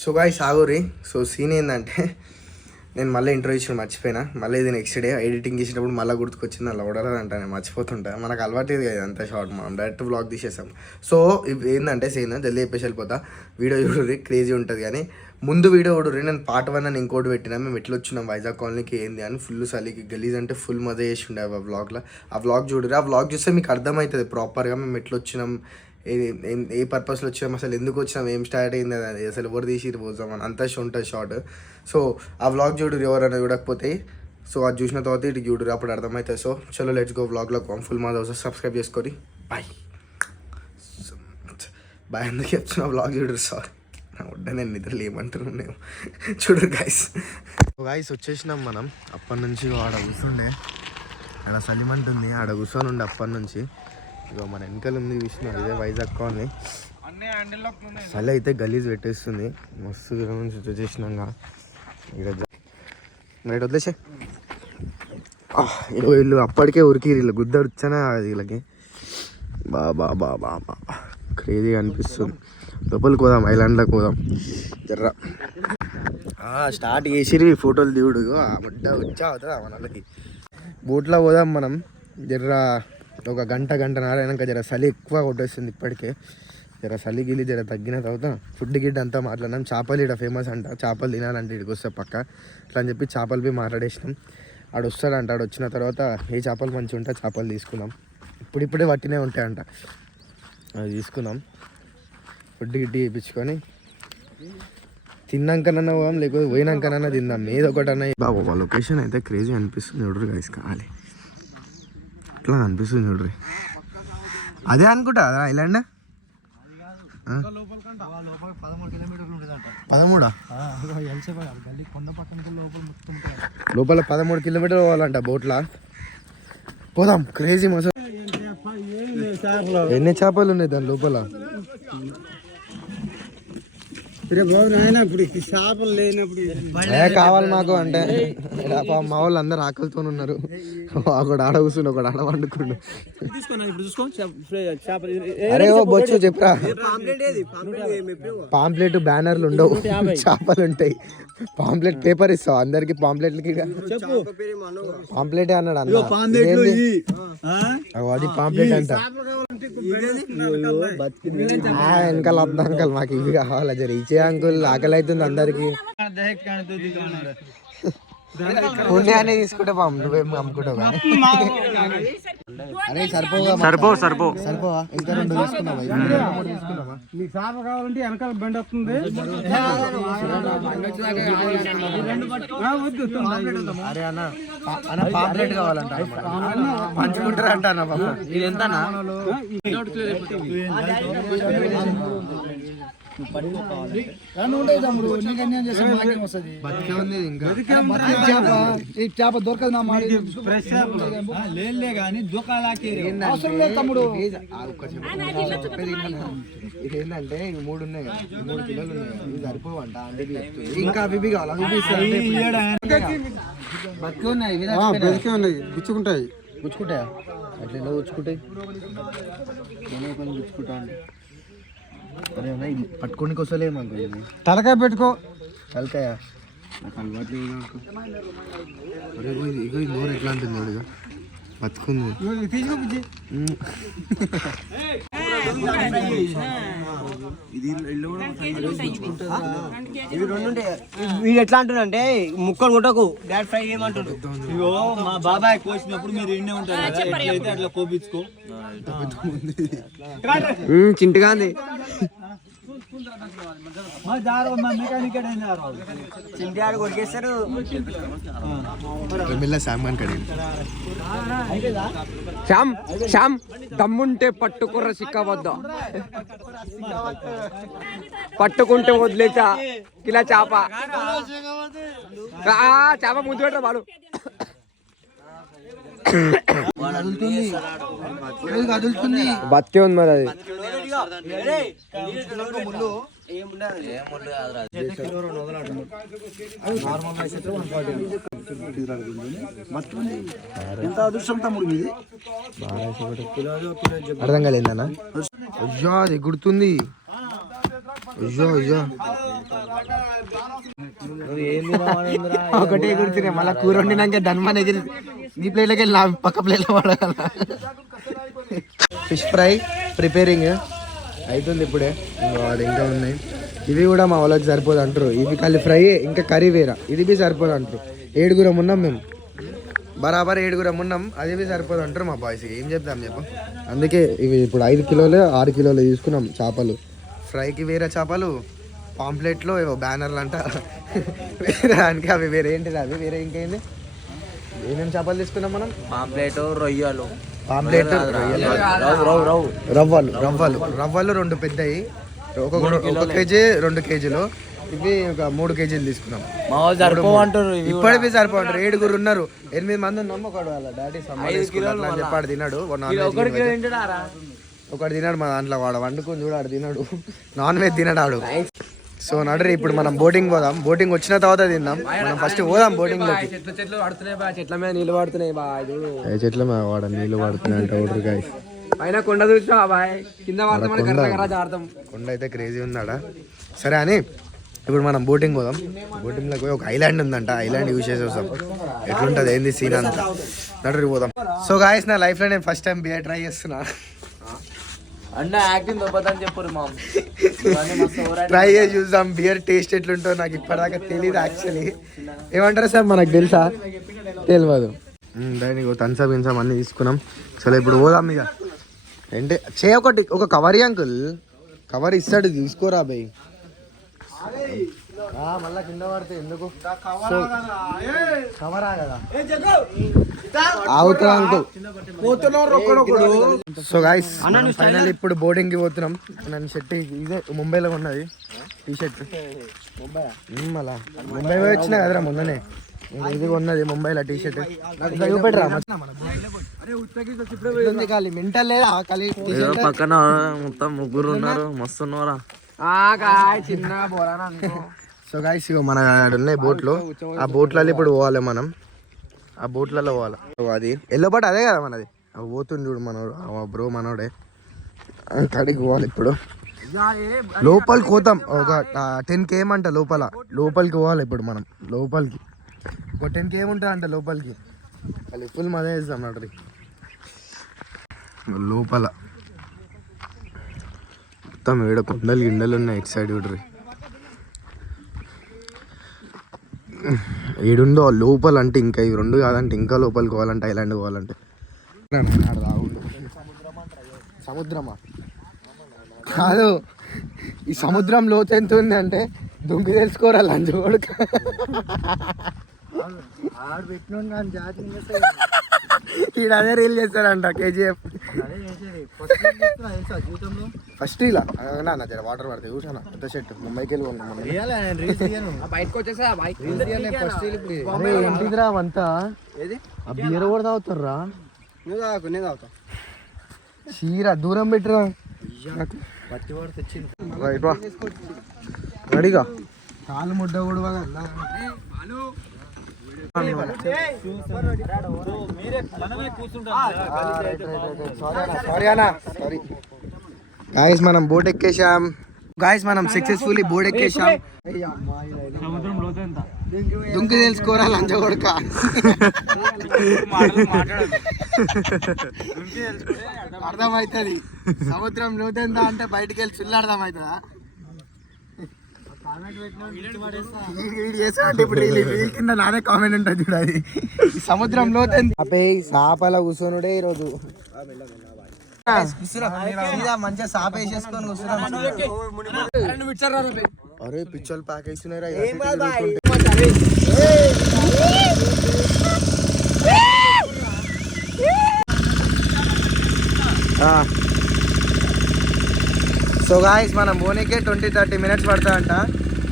So guys ఆగురి. So scene ఏంటంటే నేను మళ్ళీ ఇంట్రో ఇచ్చిన మర్చిపోయినా. మళ్ళీ ఇది నెక్స్ట్ డే ఎడిటింగ్ చేసినప్పుడు మళ్ళీ గుర్తుకొచ్చింది. అలా ఉడలేదంట, నేను మర్చిపోతుంటా. మనకు అలవాటు కదా అంత షార్ట్, మనం డైరెక్ట్ వ్లాగ్ తీసేసాం. సో ఇవి ఏంటంటే సీన్ జల్దీ చెప్పేసి వెళ్ళిపోతా. వీడియో చూడుర్రి, క్రేజీ ఉంటుంది. కానీ ముందు వీడియో చూడుర్రి. నేను పార్ట్ 1 అని ఇంకోటి పెట్టినా. మేము ఎట్లా వచ్చినాం వైజాగ్ కాలనీకి ఏంది అని. ఫుల్ చలికి గలీజ్ అంటే ఫుల్ మజా చేసి ఉండే ఆ వ్లాగ్లో. ఆ వ్లాగ్ చూడుర్రి. ఆ వ్లాగ్ చూస్తే మీకు అర్థమవుతుంది ప్రాపర్గా మేము ఎట్లా వచ్చినాం, ఏ పర్పస్లో వచ్చినాం, అసలు ఎందుకు వచ్చినాం, ఏం స్టార్ట్ అయింది, అది అసలు ఎవరు తీసి పోతామని అంత ఉంటుంది షార్ట్. సో ఆ వ్లాగ్ చూడరు ఎవరైనా చూడకపోతే. సో అది చూసిన తర్వాత ఇటు చూడరు, అప్పుడు అర్థమవుతుంది. సో చలో లెట్స్ గో వ్లాగ్లో ఫుల్ మా దోశ సబ్స్క్రైబ్ చేసుకొని బాయ్ బాయ్. ఎందుకు చెప్తున్నా వ్లాగ్ చూడరు. సారీ నా వడ్డ, నేను నిద్రలు ఏమంటున్నాను నేను. చూడరు గాయస్. గాయస్ వచ్చేసినాం మనం. అప్పటి నుంచి ఆడ కూర్చుండే, ఆడ సలిమంటుంది, ఆడ కూర్చొని ఉండే అప్పటి నుంచి. ఇక మన వెనకాల ఉంది విషయం, ఇదే వైజాగ్ కాలనీ. చలి అయితే గలీజ్ పెట్టేస్తుంది మస్తు. దూరం నుంచి వచ్చేసినాక ఇక్కడ రైట్ వదిలేసే. వీళ్ళు అప్పటికే ఉరికి వీళ్ళు గుద్ద వచ్చానే వీళ్ళకి. బాబా బాబా బాబా క్రేజీగా అనిపిస్తుంది. లోపలికి పోదాం, ఐలాండ్లోకి పోదాం జర్రా. స్టార్ట్ చేసిరి ఫోటోలు దిగుడు. ముడ్డ వచ్చా అవుతుంది మనకి. బోట్లో పోదాం మనం జర్రా. ఒక గంటన్నర అయినాక జర చలి ఎక్కువ కొట్టేస్తుంది ఇప్పటికే. జర చలి గిలి జర తగ్గిన తర్వాత ఫుడ్ గిడ్ అంతా మాట్లాడినాం. చేపలు ఇక్కడ ఫేమస్ అంట, చేపలు తినాలంటే ఇక్కడికి వస్తే పక్క అట్లా అని చెప్పి చేపలు పోయి మాట్లాడేసినాం. ఆడు వస్తాడంట. ఆడు వచ్చిన తర్వాత ఏ చేపలు మంచిగా ఉంటే చేపలు తీసుకున్నాం. ఇప్పుడిప్పుడే పట్టినే ఉంటాయంట, అది తీసుకున్నాం. ఫుడ్ గిడ్డి వేయించుకొని తిన్నాకనన్నా పోదాం, లేకపోతే పోయినాకనన్నా తిందాం, ఏదో ఒకటి అన్న. బాబా లొకేషన్ అయితే క్రేజీ అనిపిస్తుంది చూడరు గైస్. కావాలి అట్లా అనిపిస్తుంది చూడ్రి. అదే అనుకుంటా కదా ఐలాండ్. 13 లోపల 13 కిలోమీటర్లు పోవాలంట బోట్లా. పోదాం క్రేజీ మసా. ఎన్ని చేపలు ఉన్నాయి దాని లోపల? కావాలి మాకు అంటే మా వాళ్ళు అందరు ఆకలితో ఉన్నారు. ఒకడు ఆడ కూర్చుని ఒకడు ఆడ వండుకుండు. అరే ఓ బొచ్చు చెప్పరా. పాంప్లెట్ బ్యానర్లు ఉండవు, చేపలు ఉంటాయి. పాంప్లెట్ పేపర్ ఇస్తావు అందరికి. పాంప్లెట్లకి పాంప్లెట్ అన్నాడు అన్న. అది పాంప్లెట్ అంట. వెనకాల వద్దా అంకల్, మాకు ఇవి కావాలి. జర ఇచ్చే అంకుల్, ఆకలి అవుతుంది అందరికి. పుణ్యాన్ని తీసుకుంటే నువ్వేం అమ్ముకుంటావు కానీ. అరే సరిపోవా ఇంకా 2 తీసుకున్నావా? నీకు చేప కావాలంటే వెనకాల బండి వస్తుంది. అరే అన్న అన్న పాంప్లెట్ కావాలంట, పంచుకుంటారా అంట అన్న. బాబు ఇది ఎంతనా? చేప దొరకదు నా మాట. లేదులే కానీ దుకాణాకి తమ్ముడు. ఇదేంటంటే 3 ఉన్నాయి కదా, 3 కిలోలు ఉన్నాయి కదా, ఇవి సరిపోవంట. ఇంకా అవి కావాలి. బతికే ఉన్నాయి, గుచ్చుకుంటాయి. గుచ్చుకుంటాయా? అట్లా గుచ్చుకుంటాయి. గుచ్చుకుంటా అండి. అరే అన్న ఇది పట్టుకోనికి వస్తలే మాకు. తలకాయ పెట్టుకో. తలకాయ నాకు అలవాటు. ఇగో ఈ నోరు ఎట్లా ఉంటుంది ఇక బతుకుంది. వీడు ఎట్లా అంటున్నారంటే ముక్కలు కొట్టకు, డాడ్ ఫ్రై ఏమంటాడు. ఇగో మా బాబాయ్ కోసినప్పుడు మీరు ఎన్నే ఉంటారు, ఎట్లయితే అట్లా కోపించుకో. చింటగా ఉంది. చింటాడు కొరికేస్తారు. శ్యామ్ దమ్ముంటే పట్టుకుర్ర సిక్కవద్దా, పట్టుకుంటే వదిలేచా ఇలా చేప. చేప ముందు పెట్టరా వాడు. బతికే ఉంది మరి. అది అర్థం కాలేదన్నా. అయ్యా అది ఎగుడుతుంది. అయ్యో అయ్యో ఒకటే గుర్తునే మళ్ళీ కూర వండినాక ధన్మన్ ఎగిరి నీ ప్లేట్లోకి వెళ్ళి నా పక్క ప్లేట్లో పడగల. ఫిష్ ఫ్రై ప్రిపేరింగ్ అవుతుంది ఇప్పుడే. అది ఇంకా ఉన్నాయి. ఇవి కూడా మా వాళ్ళకి సరిపోదు అంటారు. ఇవి ఖాళీ ఫ్రై ఇంకా కర్రీ వేరా. ఇది బి సరిపోదు అంటారు. 7 ఉన్నాం మేము, బరాబర్ 7 ఉన్నాం. అది బి సరిపోదు అంటారు మా బాయ్స్. ఏం చెప్తాం చెప్పు. అందుకే ఇవి ఇప్పుడు 5 కిలోలు 6 కిలోలు తీసుకున్నాం చేపలు. ఫ్రైకి వేరే చేపలు, పాంప్లెట్లో ఏవో బ్యానర్లు అంట వేరే దానికి అవి వేరే. ఏంటిది అవి వేరే? ఇంకేంది? ఏమేమి చేపలు తీసుకున్నాం మనం? పాంప్లెట్, రొయ్యలు, పాంప్లెట్, రవ్వలు 2 పెద్దవి. ఒక కేజీ 2 కేజీలు. ఇవి ఒక 3 కేజీలు తీసుకున్నాం. ఇప్పటివి సరిపోంటారు. 7 ఉన్నారు. 8 మంది ఉన్నాము. ఒకడు వాళ్ళ డాడీ చెప్పాడు తిన్నాడు. ఒకటి తిన్నాడు మా దాంట్లో. వాడు వండుకొని చూడాడు తిన్నాడు. నాన్ వెజ్ తిన్నాడు ఆడు. సో నడరి ఇప్పుడు మనం బోటింగ్ పోదాం. బోటింగ్ వచ్చిన తర్వాత తిందాం. మనం ఫస్ట్ పోదాం బోటింగ్ లోకి. చెట్ల మీద నీళ్ళు పడుతున్నాయి బాయ్. చెట్ల మీద వాడ నీళ్ళు పడుతున్నాయి అంటే ఓటర్ గాయ. పైన కొండ చూసా బాయ్, కింద కొండ అయితే క్రేజీ ఉందాడా. సరే అని ఇప్పుడు మనం బోటింగ్ పోదాం. బోటింగ్ లోకి పోయి ఒక ఐలాండ్ ఉందంట. ఐలాండ్ యూజ్ చేసి వస్తాం. ఎట్లుంటది ఏంది సీన్ అంతా నడరి పోదాం. సో గాయస్ నా లైఫ్ లో నేను ఫస్ట్ టైం బియర్ ట్రై చేస్తున్నా. ట్రై చేసి చూద్దాం బియర్ టేస్ట్ ఎట్లుంటో. నాకు ఇప్పటిదాకా తెలియదు యాక్చువల్లీ. ఏమంటారు సార్? మనకు తెలుసా? తెలియదు. దానికి తన్సప్ ఇన్సప్ అన్ని తీసుకున్నాం. సరే ఇప్పుడు పోదాం. ఇక ఏంటి ఒకటి ఒక కవర్ అంకుల్ కవర్ ఇస్తాడు తీసుకోరా బై. మళ్ళా కింద పడితే ఎందుకు? కవరా కదా అవుతా అంకుల్. సో గాయస్ ఫైనల్ ఇప్పుడు బోర్డింగ్ కి పోతున్నాం. నన్ను షర్ట్ ఇదే ముంబైలో ఉన్నది టీ షర్ట్. మళ్ళా ముంబై పోయి వచ్చినా కదరా మొన్ననే. ఇది ఉన్నది ముంబైలో టీ షర్ట్. చూపెట్టరా మెంటల్ లేదా? పక్కన మొత్తం 3 ఉన్నారు. మస్తు ఉన్నారా? చిన్న బోరా. సో గాయస్ ఇగో మన ఉన్నాయి బోట్లు. ఆ బోట్లలో ఇప్పుడు పోవాలి మనం. ఆ బోట్లలో పోవాలి. అది ఎల్లో బట్ అదే కదా మనది. పోతుంది చూడు మనోడు. బ్రో మనోడే. అక్కడికి పోవాలి ఇప్పుడు. లోపలికి పోతాం. ఒక 10 km అంట లోపలికి పోవాలి ఇప్పుడు మనం. లోపలికి ఒక 10 km ఉంటుంది అంట లోపలికి. అది ఫుల్ మజా చేస్తాం నటరి లోపల. మొత్తం ఏడ కొండలు గిండలు ఉన్నాయి. ఇటు సైడ్ చూడరి ఏడుందో లోపల. అంటే ఇంకా ఇవి 2 కాదంటే ఇంకా లోపలికి పోవాలంటే ఐలాండ్ పోవాలంటే. సముద్రమా కాదు. ఈ సముద్రం లోతు ఎంత ఉంది అంటే దుంకి తెలుసుకోరా లంచ్ కొడుక. ఈడ అదే రీల్ చేస్తారంట కేజీఎఫ్ ఫస్ట్. ఇలా నా జర వాటర్ పడితే చూసాను. పెద్ద షర్ట్ ముంబైకి వెళ్ళి ఏంటిదిరా అవంతా? ఆ బియర్ కూడా తాగుతారా? చీర దూరం పెట్టిరా. రెడీగా కాలు ముడ్డ కూడా గాయస్ మనం బోట్ ఎక్కేసాం. గాయస్ మనం సక్సెస్ఫుల్లీ బోట్ ఎక్కేసాం. దుంకి తెలుసుకోరా లంచ కొడుక. అర్థమవుతుంది సముద్రం లోతెంత అంటే బయటికి వెళ్ళి చిల్లు అర్థమవుతుందా? ఇప్పుడు కింద నాదే కామెంట్ ఉంటుంది చూడాలి. సముద్రం లోతెంత సాపల కూర్చొనుడే ఈరోజు. మంచిగా సాప వేసేసుకొని అరే పిచ్చోళ్ళు ప్యాక్ వేస్తున్నారా? సో గాయస్ మనం పోనీకే 20-30 minutes పడుతుందంట.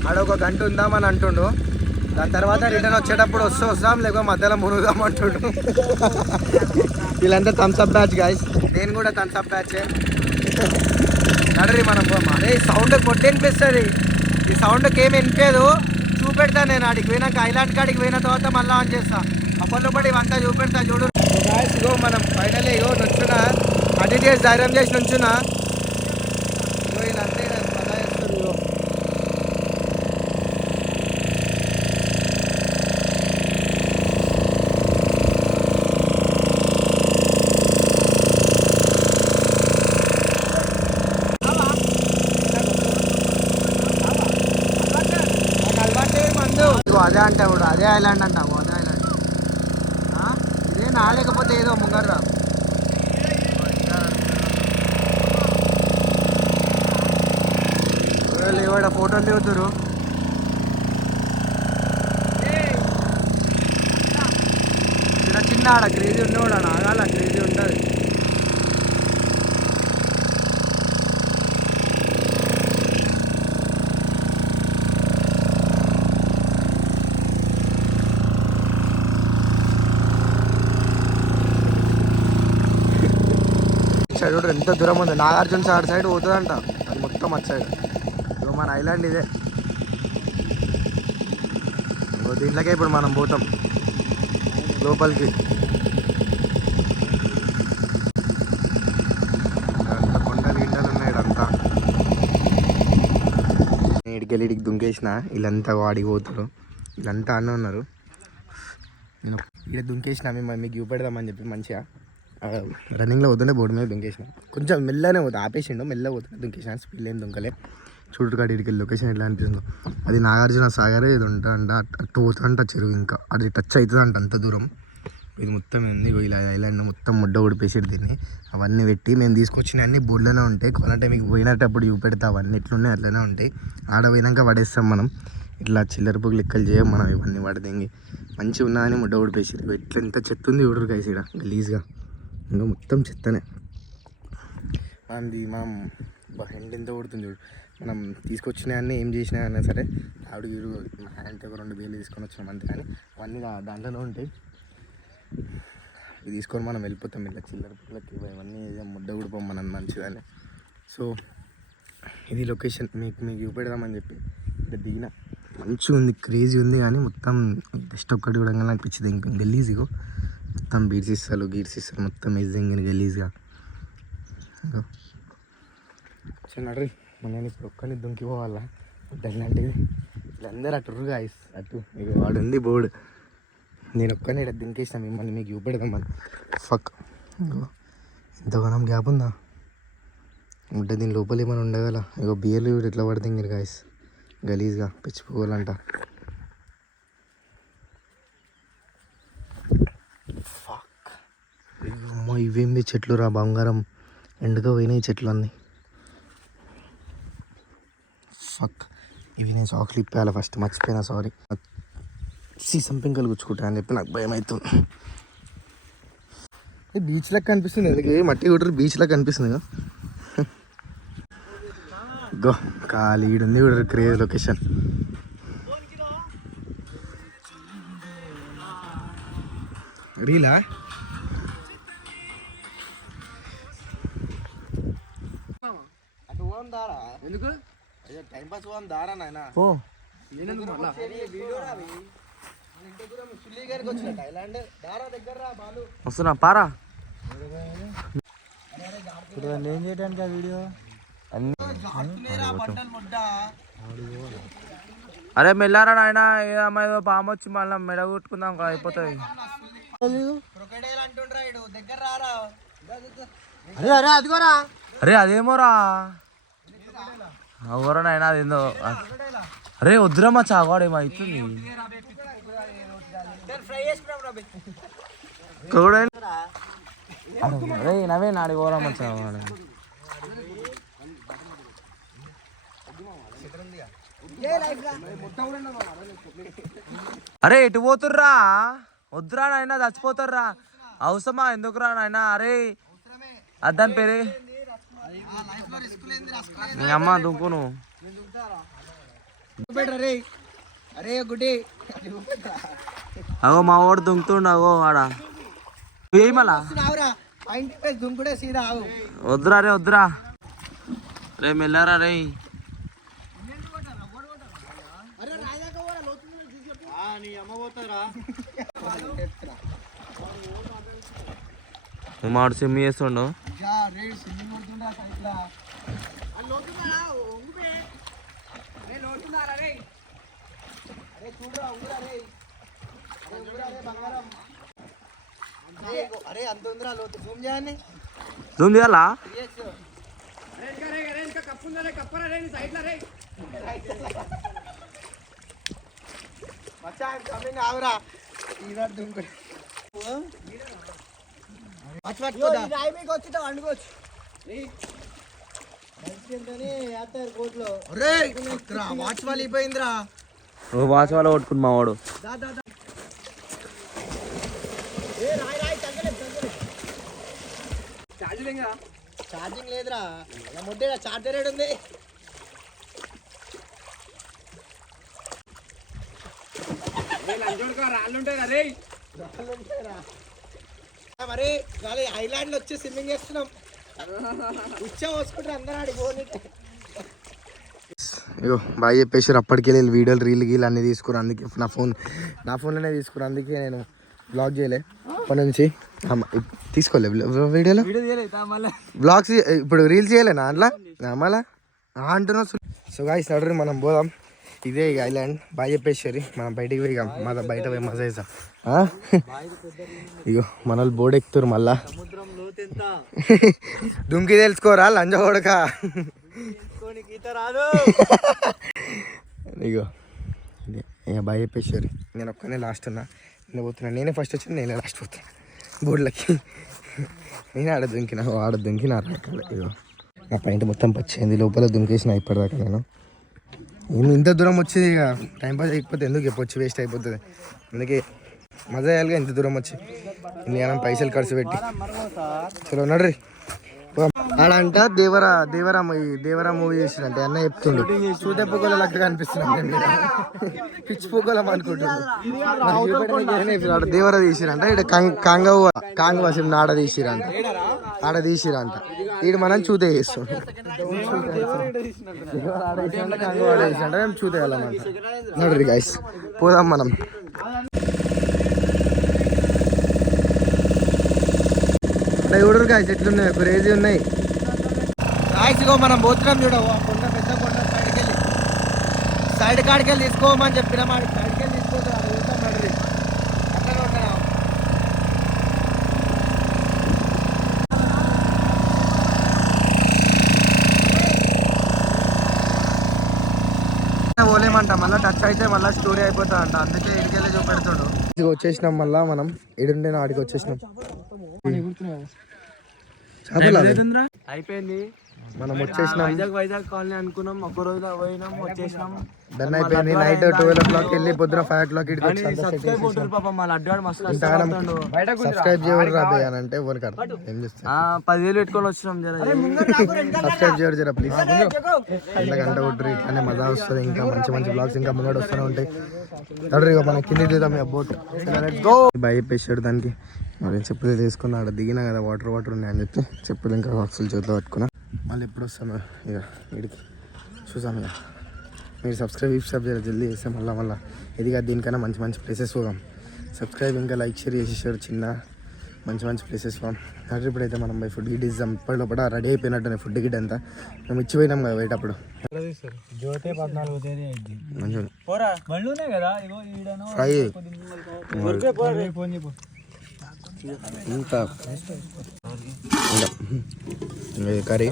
ఆడ 1 గంట ఉందామని అంటుండు. దాని తర్వాత రిటర్న్ వచ్చేటప్పుడు వస్తాం లేకపోతే మధ్యలో మునుగుదాం అంటుండు. వీళ్ళంతా థమ్స్అప్ బ్యాచ్ గాయస్. నేను కూడా థమ్స్అప్ బ్యాచే. నడరి మనం పోమా. అరే సౌండ్ కొట్టి అనిపిస్తుంది. ఈ సౌండ్కి ఏమి వినిపించదు. చూపెడతాను నేను. ఆడికి పోయినాక ఐలాండ్ కాడికి పోయిన తర్వాత మళ్ళీ ఆన్ చేస్తా. అప్పట్లో పడి ఇవంతా చూపెడతా చూడు. ఇగో మనం ఫైనల్ ఇగో నుంచున్నా. అటు చేసి ధైర్యం చేసి నుంచున్నా. ఇగో వీళ్ళంతా మళ్ళా చేస్తారు. ఇగో అదే అంటే ఇప్పుడు అదే ఐలాండ్ అంటావు, అదే ఐలాండ్. ఇదే నా లేకపోతే ఏదో ముంగర్రా. లేవాడ ఫోటోలు దిగుతారు. చిన్న చిన్న ఆడ క్రేజీ ఉండేవాడు, నాగాల క్రేజీ ఉంటుంది. సైడ్ ఎంత దూరం ఉంది, నాగార్జున సాగర్ సైడ్ పోతుందంట అది మొత్తం అటు సైడ్. ఇగో మన ఐలాండ్ ఇదే. ఇంకో దీంట్లోకే ఇప్పుడు మనం పోతాం లోపలికి. అంతా కొండలు గింటలు ఉన్నాయి ఇడంతా. ఇడికెళ్ళి ఇడికి దుంకేసిన, వీళ్ళంతా వాడికి పోతారు, వీళ్ళంతా అన్న ఉన్నారు. నేను ఇక్కడ దుంకేసిన, మీకు చూపెడదామని చెప్పి మంచిగా రన్నింగ్లో పోతుండే బోర్డు మీద దుంకేసిన. కొంచెం మెల్లనే పోతా, ఆపేసిండు, మెల్ల పోతుండే దుంకేసిన, స్పీడ్ ఏం దుంకలే. చూడుకాడి ఇడికి లొకేషన్ ఎట్లా అనిపిస్తుందో. అది నాగార్జున సాగరే, ఇది ఉంటుందంట, అటు పోతుందంట చెరువు, ఇంకా అది టచ్ అవుతుందంట అంత దూరం. ఇది మొత్తం ఉంది ఇలా ఐలాండ్ మొత్తం ముడ్డ ఉడిపేసాడు దీన్ని. అవన్నీ పెట్టి మేము తీసుకొచ్చిన అన్ని బోర్డులోనే ఉంటాయి. కొనంటే మీకు పోయినట్టప్పుడు చూపెడతా, అవన్నీ ఎట్లున్నాయి అట్లనే ఉంటాయి. ఆడ పోయినాక పడేస్తాం మనం. ఇట్లా చిల్లర పొగలు లెక్కలు చేయం మనం, ఇవన్నీ పడదేంగి మంచిగా ఉన్నా అని ముడ్డ ఉడిపేసారు. ఎట్లా ఎంత చెత్త ఉంది చూడరు గైస్ ఇక్కడ గలీజ్గా, ఇంకా మొత్తం చెత్తనే. మనం హ్యాండ్ ఎంత కొడుతుంది చూడు. మనం తీసుకొచ్చినా అన్నీ ఏం చేసినా అయినా సరే ఆవిడ వీరు హ్యాండ్ ఒక 2 వేలు తీసుకొని వచ్చినాం అంతే. కానీ అవన్నీ దాంట్లోనే ఉంటాయి. ఇవి తీసుకొని మనం వెళ్ళిపోతాం ఇలా చిల్లర పిల్లలకి, ఇవన్నీ ముడ్డ ఊడిపోం మనం మంచిగానే. సో ఇది లొకేషన్ మీకు చూపెడదామని చెప్పి ఇక్కడ దిగిన. మంచిగా ఉంది, క్రేజీ ఉంది, కానీ మొత్తం జస్ట్ ఒక్కటి కూడా నాకు పిచ్చింది. ఇంకా గలీజ్గా మొత్తం బీడ్స్ ఇస్తారు మొత్తం వేసింగ్ గలీజ్గా. నడ్రి మన ఇప్పుడు ఒక్కని దుంకిపోవాలా వద్దలాంటిది. వీళ్ళందరూ అటుర్రుగా అటు మీకు వాడు ఉంది బోర్డు. నేను ఒక్కనే ఇక్కడ దుంకేసిన, మిమ్మల్ని మీకు చూపెడదామని. ఫక్ ఇంతగానం గ్యాప్ ఉందా ఉంటే దీని లోపల ఏమైనా ఉండగల. ఇగో బియర్లు ఎట్లా పడుతుంది గాయస్ గలీజ్గా పిచ్చిపోవాలంట. ఫక్ అమ్మో, ఇవేంది చెట్లు రా బంగారం, ఎండుగా పోయినాయి చెట్లు అన్నీ. ఫక్ ఇవి నేను చాక్లెట్ ఇప్పాలి ఫస్ట్, మర్చిపోయినా సారీ. సీసం పింకలు గుచ్చుకుంటా అని చెప్పి నాకు భయం అవుతుంది. బీచ్ లెక్క అనిపిస్తుంది, ఎందుకు మట్టి కొట్టరు బీచ్ లెక్క అనిపిస్తుంది. గో ఖాళీ ఈడుంది కూడా క్రేజ్ లొకేషన్. రీలా అటు పోదాం దారా, ఎందుకు టైం పాస్ పోదాం దారా నాయన. వస్తున్నా పారా. ఏం చేయడానికి ఆ వీడియో అరే మెల్లారా నాయన, ఏ అమ్మాయి పాము వచ్చి మళ్ళీ మెడ కొట్టుకుందాం అయిపోతుంది. అరే అదేమోరా ఎవరో నాయన అదేందో. అరే వద్దురా మా చావాడు ఏమవుతుంది. అరే నవే నాడి పోరా మా చావాడు. అరే ఎటు పోతుర్రా, వద్దురా నాయన చచ్చిపోతారా, అవసరమా ఎందుకురా నాయన. అరే అద్దాని పేరే నీ అమ్మ దుంకు నువ్వు. అగో మా వాడు దుంకుతుండు, అగో ఆడ మళ్ళా. వద్దురా రే వద్దురా రే మెల్లారా రే. మాడు సిమ్ చేస్తుండు. అరే అంత ఉందిరా లోతు, జూమ్ చేయండి. జూమ్ చేయాలా? వాచ్ వాళ్ళు అయిపోయిందిరా. వాచ్ వాళ్ళ కొట్టుకుని మా వాడు. ఛార్జింగ్ లేదురా, మొట్టే చార్జర్ ఏడు ఉంది. మరి ఐలాండ్ లో వచ్చి స్విమ్మింగ్ చేస్తున్నాం. ఉచ్చా పోసుకుంటారు అందరూ ఆడికి పోనీ. అయ్యో బాగా చెప్పేసారు. అప్పటికి వెళ్ళి వీడియోలు రీల్ అన్నీ తీసుకురు. అందుకే నా ఫోన్లోనే తీసుకురు. అందుకే నేను బ్లాగ్ చేయలే అప్పటి నుంచి. తీసుకోలే వీడియోలో బ్లాగ్స్. ఇప్పుడు రీల్స్ చేయలేనా అట్లా మళ్ళా అంటున్నా. సో గాయ్స్ నడురు మనం పోదాం. ఇదే ఇక ఐలాండ్. బాగా చెప్పేసారు. మనం బయటికి పోయి బయట పోయి మజా చేసాం. ఇగో మన వాళ్ళు బోర్డు ఎక్కుతారు మళ్ళా. దుంకి తెలుసుకోరా లంజ కొడక. ఇగో ఇక బాగా చెప్పేసారు. నేను ఒక్కనే లాస్ట్ ఉన్నా. నేను పోతున్నా. నేనే ఫస్ట్ వచ్చింది, నేనే లాస్ట్ పోతున్నా బోర్డులకి. నేను ఆడ దుంకినా, ఆడ దుంకినా రకాల. ఇగో నా పాయింట్ మొత్తం పచ్చింది. లోపల దుంకేసిన ఇప్పటిదాకా నేను. ఇంత దూరం వచ్చేది ఇక టైంపాస్ అయిపోతే ఎందుకు చెప్పొచ్చు, వేస్ట్ అయిపోతుంది. అందుకే మజా అయ్యాలిగా ఇంత దూరం వచ్చి ఇన్ని పైసలు ఖర్చు పెట్టి. చలో నడ్రి. ఆడంట దేవరా మూవీ చేసినంటే అన్న చెప్తుండు. చూతే పొగల లెక్క కనిపిస్తున్నాం. పిచ్చి పొగలం అనుకుంటున్నాడు. దేవరా తీసిరంట. ఇక్కడ కాంగవ సినిమా ఆడ తీసిరంట. ఈడు మనం చూతే చేస్తాం. మేము చూతే వెళ్ళామంట. నడ్రి గైస్ పోదాం మనం. చూడరు గాయస్ ఎట్లున్నాయి, క్రేజీ ఉన్నాయి గాయస్. ఇగో మనం పోతున్నాం చూడ. కొండ పెద్ద కొండ సైడ్ కాడికి వెళ్ళి తీసుకోమని చెప్పిన మాట. సైడ్కి వెళ్ళి తీసుకోవచ్చు. అది చూద్దాం నడ్రి. అట్లనే ఉంటారా పోలేమంట. మళ్ళీ టచ్ అయితే మళ్ళీ స్టోరీ అయిపోతా అంట. అందుకే ఇడికెళ్ళి చూపెడుతుండు. ఇదిగో వచ్చేసినాం. మళ్ళీ మనం ఏడుండే ఆడికి వచ్చేసినాం. అయిపోయింది. మనం వచ్చేసినాం. వైజాగ్ కాలనీ అనుకున్నాం. ఒక్క రోజులో పోయినాం, వచ్చేసినాం. డన్ అయిపోయింది. నైట్ 12 o'clock వెళ్ళి పొద్దున 5 o'clock సబ్స్క్రైబ్ చేయరు రాబోయ్ అని అంటే ఏం చేస్తాం. 10,000 పెట్టుకొని వచ్చినాం. సబ్స్క్రైబ్ చేయరు జర ప్లీజ్. గంట కొట్టరు. ఇట్లానే మజా వస్తుంది. ఇంకా మంచి బ్లాగ్స్ ఇంకా ముంగడు వస్తూనే ఉంటాయి. తడరు ఇక మనం కింద దిగుదాం. బోట్ బాగా చెప్పేసాడు దానికి. మరి చెప్పులు తీసుకున్నా. ఆడ దిగినా కదా వాటర్ ఉన్నాయని చెప్పి చెప్పులు ఇంకా బాక్సులు చేతిలో పట్టుకున్నా. మళ్ళీ ఎప్పుడు వస్తాను ఇక వీడికి చూసాం. ఇక మీరు సబ్స్క్రైబ్ చేయరు జల్దీ చేస్తే మళ్ళీ ఇదిగా దీనికన్నా మంచి ప్లేసెస్ పోదాం. సబ్స్క్రైబ్ ఇంకా లైక్ షేర్ చేసేసారు. చిన్న మంచి ప్లేసెస్ పోదాం. అటు ఇప్పుడైతే మనం బై ఫుడ్ గిట్ ఇద్దాం. ఇప్పటిలోపల రెడీ అయిపోయినట్టు ఫుడ్ గిట్ అంతా మేము ఇచ్చిపోయినాం కదా బయటప్పుడు. ఫ్రై ఇంకా కర్రీ,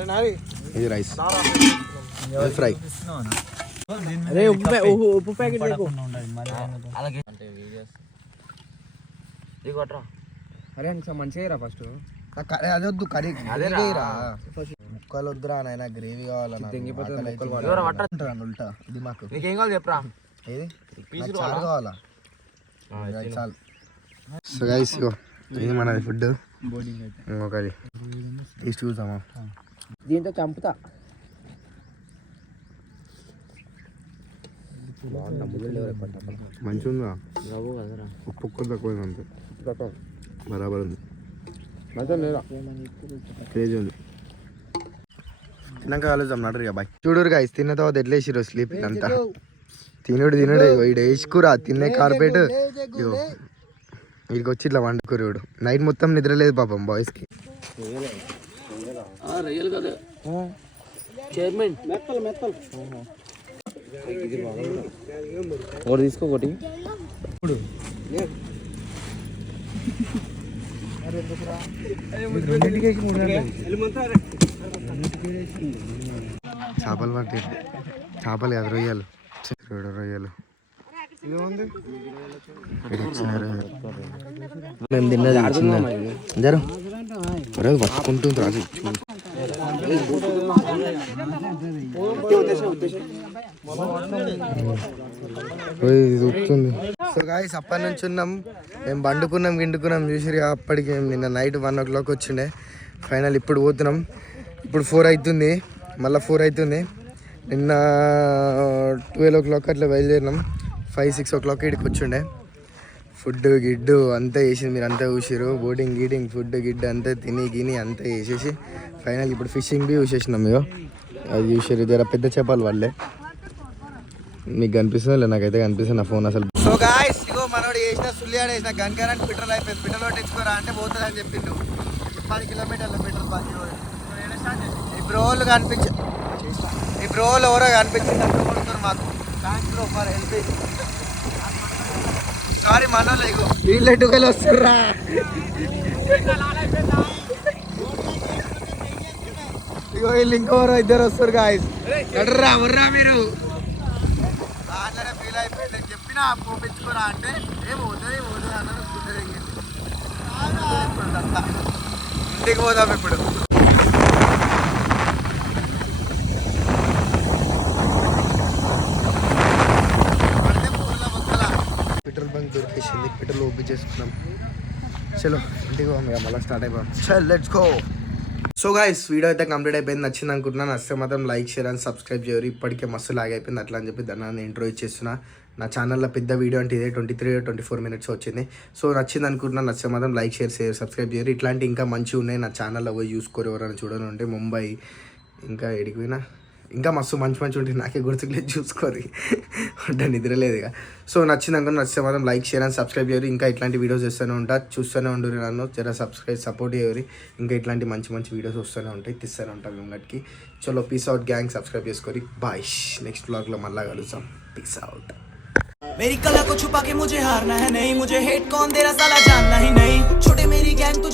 ఇది రైస్, ఫ్రై. ఉప్పు ప్యాకెట్ అరే మంచిగా ఫస్ట్ అది వద్దు. కర్రీ రా. ముక్కలు వద్దురా నాయన, గ్రేవీ కావాలన్నా. ఉల్టా ఇది మాకు నీకేం కావాలి చెప్పరా. ఏది చాలు కావాలా? చాలు. సో గైస్ ఇది మనది ఫుడ్. ఇంకొకది టేస్ట్ చూద్దామా? దీంతో చంపుతా. మంచిగా ఉప్పు తక్కువ అంతే. బరాబర్ ఉంది. క్రేజీ ఉంది. తిన్నాక కలుద్దాం నడరు. బాయ్. చూడరు గాయస్ తిన్న తర్వాత ఎట్లా వేసిరు స్లీప్ అంతా. తినుడు ఇడు వేసుకురా తిన్నే కార్పెట్. వీడికి వచ్చి ఇట్లా వండుకోరు. నైట్ మొత్తం నిద్ర లేదు పాపం బాయ్స్కి. తీసుకో ఒకటి. చేపలు పట్టి చేపలు కాదు రొయ్యలు. రొయ్యలు మేము తిన్నది అందరూ బరగా పట్టుకుంటుంది రాజు. ఇది ఉత్తుంది. సో గాయస్ అప్పటి నుంచి ఉన్నాం మేము గిండుకున్నాం చూసిరి. అప్పటికి మేము నిన్న నైట్ 1 o'clock వచ్చిండే. ఫైనల్ ఇప్పుడు పోతున్నాం. ఇప్పుడు 4 అవుతుంది, మళ్ళీ 4 అవుతుంది. నిన్న 12 o'clock అట్లా బయలుదేరినాం. 5-6 o'clock ఇక్కడికి వచ్చిండే. ఫుడ్ గిడ్డు అంతా వేసింది, మీరు అంతా చూసిరు. బోటింగ్ గీటింగ్ ఫుడ్ గిడ్డు అంతా తిని అంతా వేసేసి ఫైనల్ ఇప్పుడు ఫిషింగ్ బి చూసేసినాం. ఇగో అది చూసారు, జర పెద్ద చేపలు వాళ్ళే. మీకు కనిపిస్తుందో లేదు, నాకైతే కనిపిస్తుంది నా ఫోన్ అసలు. సో గాయ్స్ ఇగో మనోడు వేసిన సుల్లియాడ వేసిన గన్ కరెంట్ పెట్రోల్ అయిపోయింది. పెట్రోల్ కొట్టించుకోరా అంటే పోతుంది అని చెప్పిండు. 10 కిలోమీటర్ల పెట్రోల్ బంక్. ఈ బ్రోలు ఎవరో కనిపించింది కొడుతున్నారు మాకు. Thanks bro for helping. Sorry మనోళ్ళు ఇగో వీళ్ళు ఎటుకలు వస్తుర్రా. ఇగో వీళ్ళు ఇంకోరో ఇద్దరు వస్తారు గాయస్. ఎడర్రా ఉర్రా మీరు అట్లనే ఫీల్ అయిపోయింది. చెప్పినా పోపించుకోరా అంటే పోతుంది అన్నారు. ఇంటికి పోదాం ఇప్పుడు. పెట్రోల్ బంక్ దొరికేసింది, పెట్రోల్ ఓపెన్ చేసుకున్నాం. చలో ఇంటికి పోదాం, మళ్ళీ స్టార్ట్ అయిపోయాం. చల్ let's go. So guys video అయితే కంప్లీట్ అయిపోయింది. నచ్చింది అనుకుంటున్నాను. నచ్చితే మాత్రం లైక్ షేర్ అండ్ సబ్స్క్రైబ్ చేయరు. ఇప్పటికే మస్తు లాగ్ అయిపోయింది అట్లా అని చెప్పి దాన్ని ఇంట్రో ఇచ్చేస్తున్నా. నా ఛానల్లో పెద్ద వీడియో అంటే ఇదే 23-24 minutes వచ్చింది. సో నచ్చింది అనుకుంటున్నాను. నచ్చితే మాత్రం లైక్ షేర్ సబ్స్క్రైబ్ చేయరు. ఇట్లాంటి ఇంకా మంచిగా ఉన్నాయి నా ఛానల్లో పోయి చూసుకోరు. ఎవరైనా చూడని ఉంటే ముంబై ఇంకా ఎడిగిపోయినా ఇంకా మస్తు మంచి ఉంటుంది. నాకే గుర్తులేదు, చూసుకోరు అంటే నిద్రలేదు ఇక. సో నచ్చింది అనుకుని నచ్చితే మాత్రం లైక్ షేర్ అండ్ సబ్స్క్రైబ్ చేయరు. ఇంకా ఇట్లాంటి వీడియోస్ వస్తూనే ఉంటా, చూస్తూనే ఉండరు. నన్ను జర సపోర్ట్ చేయరు. ఇంకా ఇట్లాంటి మంచి వీడియోస్ వస్తూనే ఉంటాయి, తీస్తూనే ఉంటాం ముంగటికి. చలో పీస్ అవుట్ గ్యాంగ్, సబ్స్క్రైబ్ చేసుకోరి. బాయ్. నెక్స్ట్ బ్లాగ్లో మళ్ళీ కలుస్తాం. Peace out. मेरी कला को छुपा के मुझे हारना है नहीं, मुझे हेट कौन दे रहा साला जानना ही नहीं, छोटे मेरी गैंग तुझे